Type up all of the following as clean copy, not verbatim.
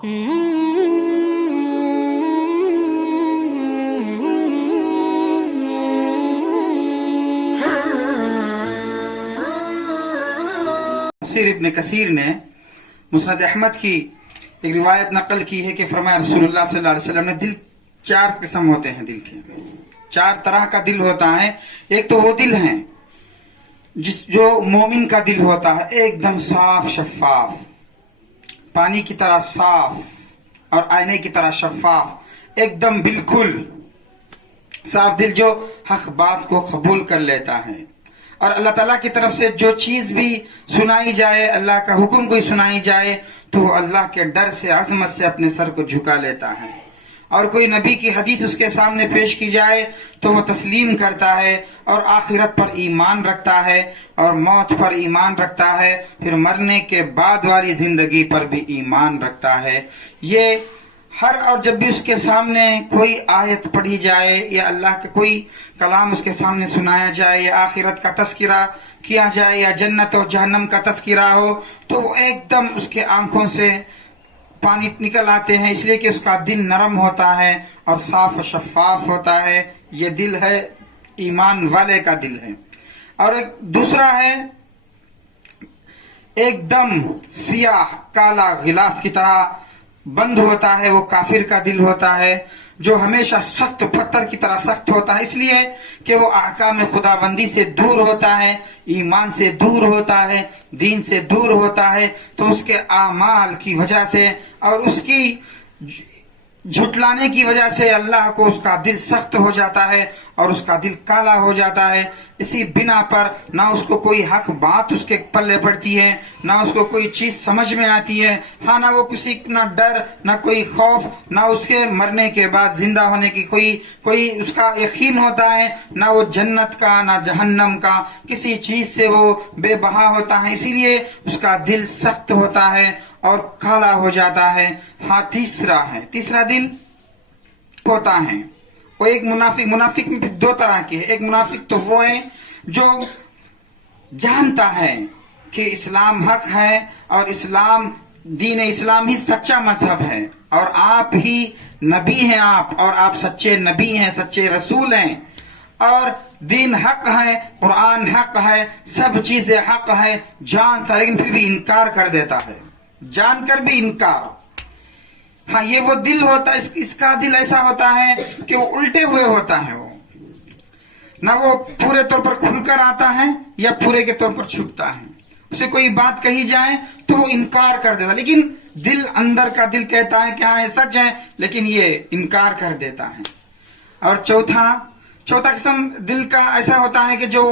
تفسیر ابن کثیر نے مسند احمد کی ایک روایت نقل کی ہے کہ فرمایا رسول اللہ صلی اللہ علیہ وسلم نے دل 4 قسم ہوتے ہیں، دل کے 4 طرح کا دل ہوتا ہے۔ ایک تو وہ دل ہیں جو مومن کا دل ہوتا ہے، ایک دم صاف شفاف، پانی کی طرح صاف اور آئینے کی طرح شفاف، ایک دم بالکل صاف دل جو حق بات کو قبول کر لیتا ہے، اور اللہ تعالیٰ کی طرف سے جو چیز بھی سنائی جائے، اللہ کا حکم کوئی سنائی جائے تو وہ اللہ کے ڈر سے، عظمت سے اپنے سر کو جھکا لیتا ہے، اور کوئی نبی کی حدیث اس کے سامنے پیش کی جائے تو وہ تسلیم کرتا ہے، اور آخرت پر ایمان رکھتا ہے، اور موت پر ایمان رکھتا ہے، پھر مرنے کے بعد والی زندگی پر بھی ایمان رکھتا ہے۔ یہ اور جب بھی اس کے سامنے کوئی آیت پڑھی جائے یا اللہ کا کوئی کلام اس کے سامنے سنایا جائے یا آخرت کا تذکرہ کیا جائے یا جنت و جہنم کا تذکرہ ہو تو وہ ایک دم اس کے آنکھوں سے پانی نکل آتے ہیں، اس لیے کہ اس کا دل نرم ہوتا ہے اور صاف و شفاف ہوتا ہے۔ یہ دل ہے ایمان والے کا دل ہے۔ اور ایک دوسرا ہے ایک دم سیاہ کالا غلاف کی طرح بند ہوتا ہے، وہ کافر کا دل ہوتا ہے جو ہمیشہ سخت پتھر کی طرح سخت ہوتا ہے، اس لیے کہ وہ احکام خداوندی سے دور ہوتا ہے، ایمان سے دور ہوتا ہے، دین سے دور ہوتا ہے، تو اس کے اعمال کی وجہ سے اور اس کی جھٹلانے کی وجہ سے اللہ کو اس کا دل سخت ہو جاتا ہے اور اس کا دل کالا ہو جاتا ہے۔ اسی بنا پر نہ اس کو کوئی حق بات اس کے پلے پڑتی ہے، نہ اس کو کوئی چیز سمجھ میں آتی ہے، ہاں نہ وہ کسی نہ ڈر نہ کوئی خوف، نہ اس کے مرنے کے بعد زندہ ہونے کی کوئی اس کا یقین ہوتا ہے، نہ وہ جنت کا نہ جہنم کا، کسی چیز سے وہ بے بہا ہوتا ہے، اسی لیے اس کا دل سخت ہوتا ہے اور کالا ہو جاتا ہے۔ ہاں تیسرا دل ہوتا ہے وہ ایک منافق میں پھر 2 طرح کے ہیں۔ ایک منافق تو وہ ہے جو جانتا ہے کہ اسلام حق ہے اور دین اسلام ہی سچا مذہب ہے، اور آپ ہی نبی ہیں، اور آپ سچے نبی ہیں، سچے رسول ہیں، اور دین حق ہے، قرآن حق ہے، سب چیزیں حق ہے، جانتا لیکن پھر بھی انکار کر دیتا ہے، جان کر بھی انکار۔ ہاں یہ وہ دل ہوتا ہے، اس کا دل ایسا ہوتا ہے کہ وہ الٹے ہوئے ہوتا ہے، وہ نہ وہ پورے طور پر کھل کر آتا ہے یا پورے کے طور پر چھپتا ہے، اسے کوئی بات کہی جائے تو وہ انکار کر دیتا، لیکن دل اندر کا دل کہتا ہے کہ ہاں یہ سچ ہے، لیکن یہ انکار کر دیتا ہے۔ اور چوتھا قسم دل کا ایسا ہوتا ہے کہ جو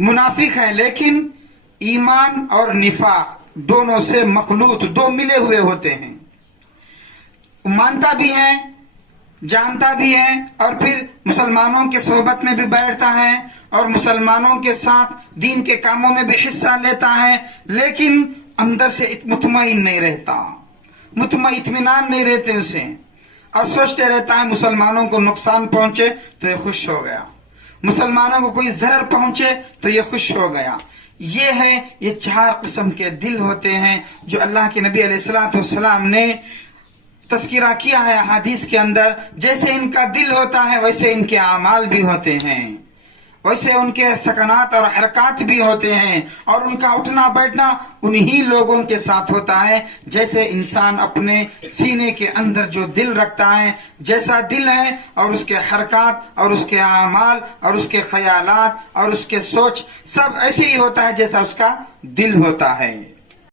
منافق ہے لیکن ایمان اور نفاق دونوں سے مخلوط، 2 ملے ہوئے ہوتے ہیں، مانتا بھی ہے، جانتا بھی ہے، اور پھر مسلمانوں کے صحبت میں بھی بیٹھتا ہے اور مسلمانوں کے ساتھ دین کے کاموں میں بھی حصہ لیتا ہے، لیکن اندر سے مطمئن نہیں رہتا، اطمینان نہیں رہتے اسے، اور سوچتے رہتا ہے مسلمانوں کو نقصان پہنچے تو یہ خوش ہو گیا، مسلمانوں کو کوئی ضرر پہنچے تو یہ خوش ہو گیا۔ یہ 4 قسم کے دل ہوتے ہیں جو اللہ کے نبی علیہ الصلوۃ والسلام نے تذکرہ کیا ہے احادیث کے اندر۔ جیسے ان کا دل ہوتا ہے ویسے ان کے اعمال بھی ہوتے ہیں، ویسے ان کے سکنات اور حرکات بھی ہوتے ہیں، اور ان کا اٹھنا بیٹھنا انہی لوگوں کے ساتھ ہوتا ہے جیسے انسان اپنے سینے کے اندر جو دل رکھتا ہے، جیسا دل ہے اور اس کے حرکات اور اس کے اعمال اور اس کے خیالات اور اس کے سوچ سب ایسے ہی ہوتا ہے جیسا اس کا دل ہوتا ہے۔